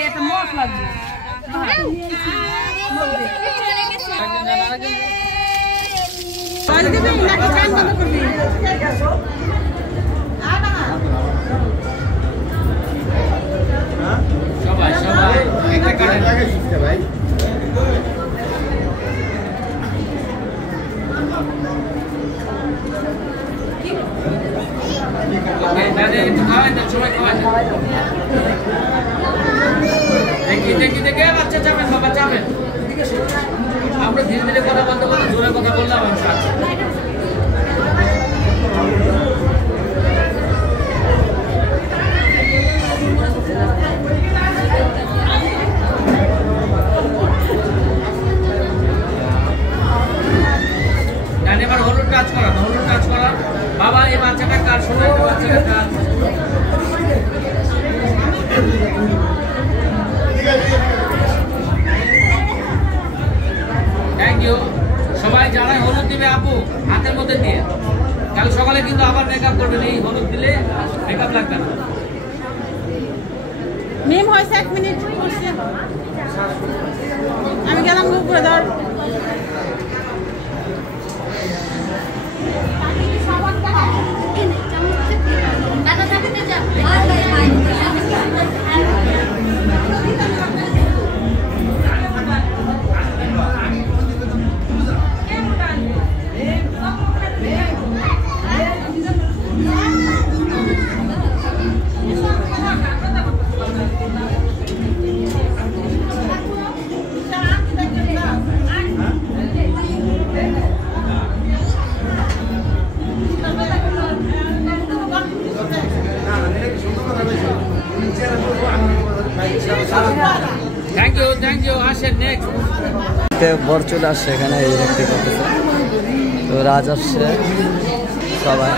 এটা মত লাগবে সবাই সবাই একটা কাটে লাগে শিখতে ভাই ওকে দাদা একটু খাওয়াই দাও সবাই খাওয়াই দেখি বাচ্চা যাবেন বাবা যাবেন ঠিক আছে আমরা ধীরে ধীরে কথা বলতে বলতে জোরে কথা বললাম আমি সাথে এবার হলুদ কাজ করা বাবা এই বাচ্চাটা কার শোনো বাচ্চাটা কাজ থ্যাংক ইউ সবাই যারা হলুদ দিবে আপু হাতের মধ্যে দিয়ে কাল সকালে কিন্তু আবার মেকআপ করবেন এই হলুদ দিলে মেকআপ লাগবে না মিম হয়েছে 1 মিনিট আমি গেলাম উপরে ধর থ্যাংক ইউ আসেন নেক্সট বর চলে আসছে এখানে এই দেখতে পাচ্ছেন তো রাজ আসছে সবাই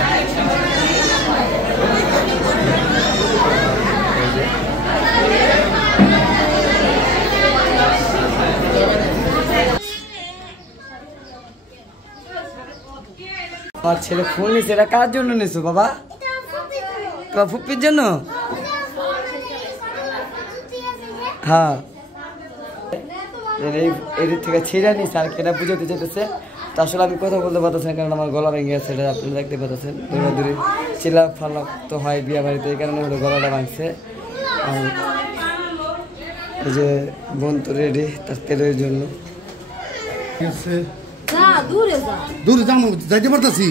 আমার ছেলে ফোন নিছে এটা কার জন্য নিছো বাবা তোমার ফুপির জন্য হ্যাঁ এর থেকে ছিঁড়ে নিচ্ছে আর কেটা বুঝাতে যেতেছে তো আসলে আমি কথা বলতে পারতেছি না কারণ আমার গলা ভেঙে গেছে এটা আপনারা দেখতে পাচ্ছেন দৌড়াদৌড়ি চিল্লা ফাল্লা তো হয় বিয়ে বাড়িতে এই কারণে হলো গলাটা ভাঙছে আর এই যে বোন তো রেডি তার তেলের জন্য দূরে যাবো যাইতে পারতাছি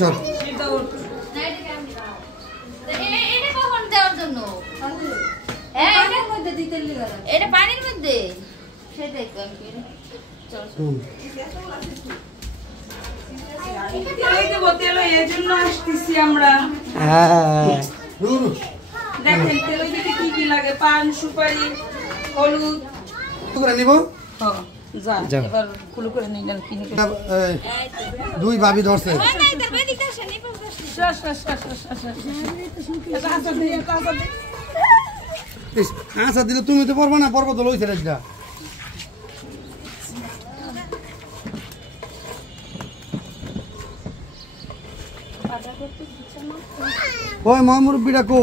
সব এটা পানির মধ্যে আমরা দেখেন তেল কি কি লাগে পান সুপারি হলুদ নিব যা এবার কুলু করে নিলেন কিনে দুই ভাবি ধরছে আচ্ছা দিলে তুমি তো পারবো না পর্বত লইছে রাজটা ওই মামুরবিটা কো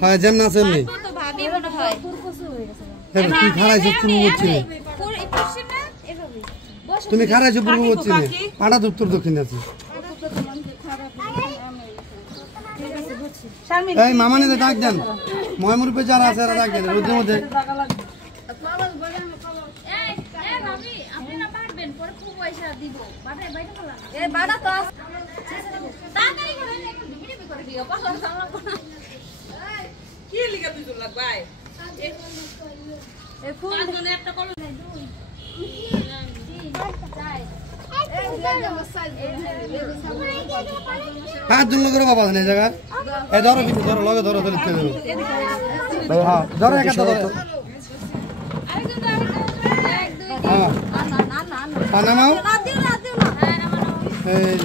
হ্যাঁ যেমন আছে এমনি কি খারাইছো তুমি বলছিলে তুমি খারাইছো পূর্ব বলছিলে পাড়া উত্তর দক্ষিণ আছে এই মামানিতে ডাক দেন ময়মুরপে যারা আছে এরা ডাক দেন রোদের মধ্যে পাঁচজন লোকের বাবা আছে জায়গা এই ধরো কিছু ধরো লগে ধরো ধরো হ্যাঁ ধরো একটা ধরো হ্যাঁ নামাও এই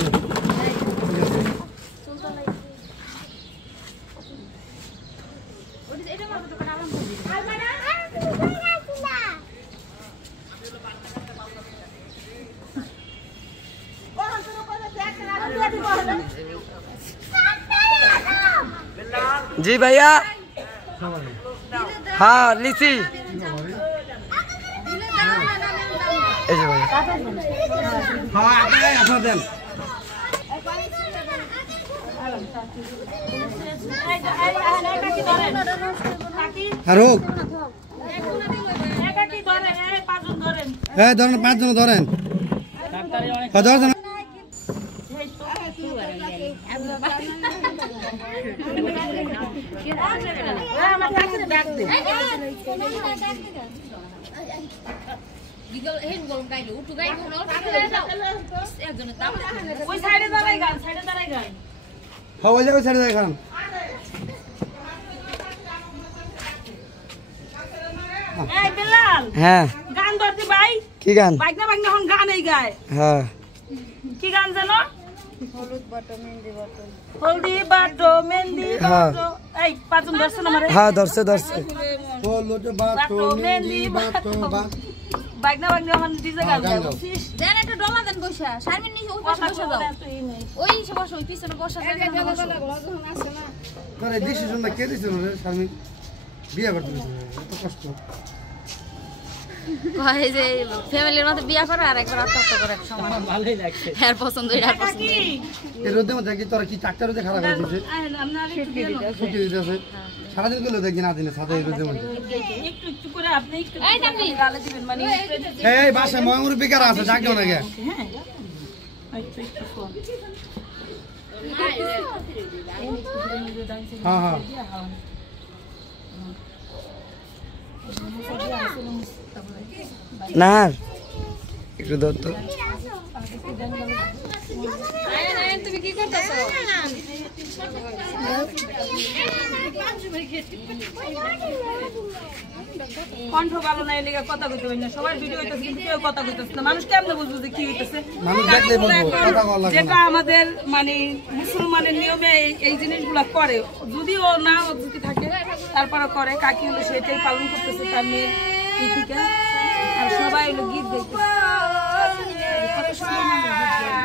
জি ভাইয়া হ্যাঁ লিচি এই যে ভাইয়া হ্যাঁ আপনারা দেন আর হোক হ্যাঁ ধরেন 5 জন ধরেন ধরেন হ্যাঁ গান ধরতে ভাই কি গান বাইক না এখন গানই গায় হ্যাঁ কি গান জানো হলদি বাটো মেহেন্দি হ্যাঁ। বাটো এই পাঁচজন ধরছে না আমারে হ্যাঁ ধরছে বাটো মেহেন্দি বাটো বাইক না এখন ডিজে গান গায় বুঝছিস দেন একটা ডলা দেন বসা শারমিন নিচে ওই পাশে বসা দাও ওই সবার ওই পিছনে বসা যায় তোর এই ডিসিশনটা কে দিছিল রে শারমিন বিয়ে করতে এত কষ্ট কয় যে ফ্যামিলির মধ্যে বিয়া করে আর একবার আত্মহত্যা করে সমান ভালোই লাগছে এর পছন্দ এর পছন্দ এই রোদে মধ্যে কি তোর কি চাকটা রোদে খারাপ হয়ে গেছে ছুটি দিতেছে সারাদিন গুলো দেখি না দিনে সাথে এই রোদের মধ্যে একটু একটু করে আপনি একটু এই জানি গালে দিবেন মানে এই বাসে ময়মুর বেকার আছে ডাকিও না গে হ্যাঁ একটু একটু ফোন হ্যাঁ হ্যাঁ না একটু ধর তো তুমি কি করতেছো কণ্ঠ ভালো নাই লেগে কথা কইতে পারি না সবার ভিডিও হইতেছে কিন্তু কেউ কথা কইতেছে না মানুষ কেমনে বুঝবে যে কি হইতেছে মানুষ দেখলেই বলবো কথা বলা লাগবে যেটা না আমাদের মানে মুসলমানের নিয়মে এই জিনিসগুলা করে যদিও না যদি থাকে তারপরে করে কাকি হলো সেটাই পালন করতেছে তার মেয়ের ইতিকা আর সবাই হলো গীত দেখতেছে কত সুন্দর মানুষ গীত গায়।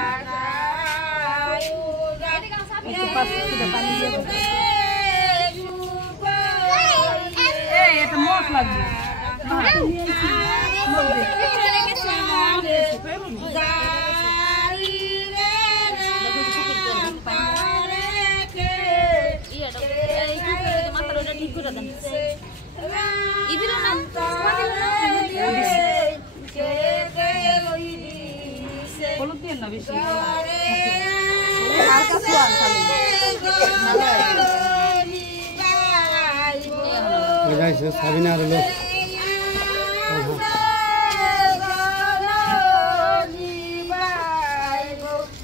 একটু পাশে থেকে পানি দিয়ে দাও। এই এটা মত লাগবে ঠিক করে দেন ইদিল না হলুদ দিয়ে না বেশি যাইছে সাবিনা আর লোক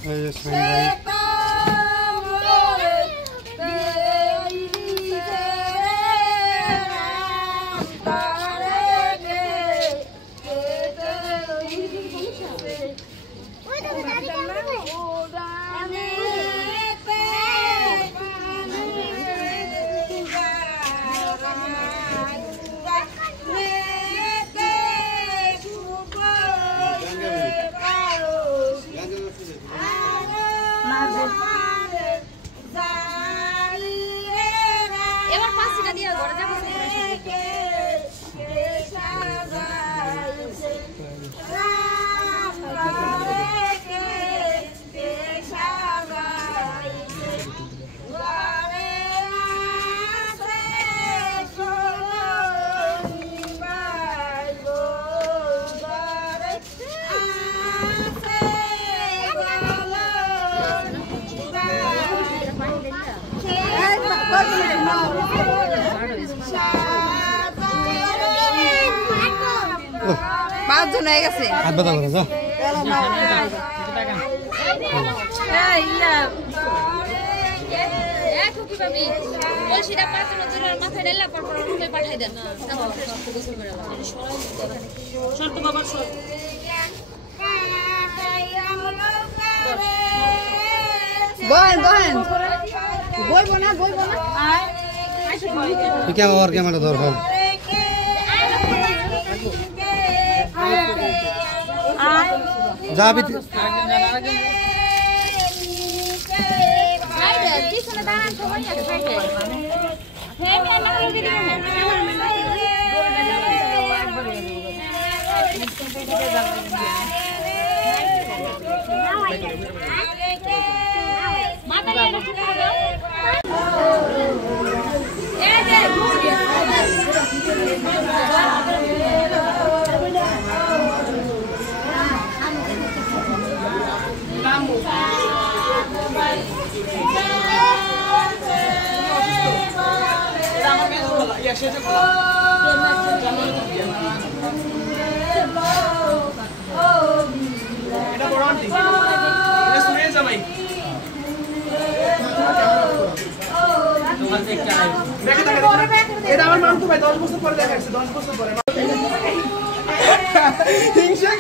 এই যে সাবিনা এবার পাঁচটা দিয়ে ঘরে যাবো পাঁচজন হয়ে গেছে হাত ব্যথা করে যাও মাথায় ঢেলা পর রুমে পাঠাই দেন শর্ত বাবার শর্ত বহেন বহেন বইব না ক্যামেরা ক্যামেরা ধর যাবি পিছনে দাঁড়ান সবাই হ্যাঁ আমি আমার করে দিই মাথা গেলে শুরু করে দাও এই যে এটা বড় আন্টি এটা শুনে যাবাই দেখে এটা আমার নাম তো ভাই 10 বছর পরে দেখাচ্ছে 10 বছর পরে হিংসা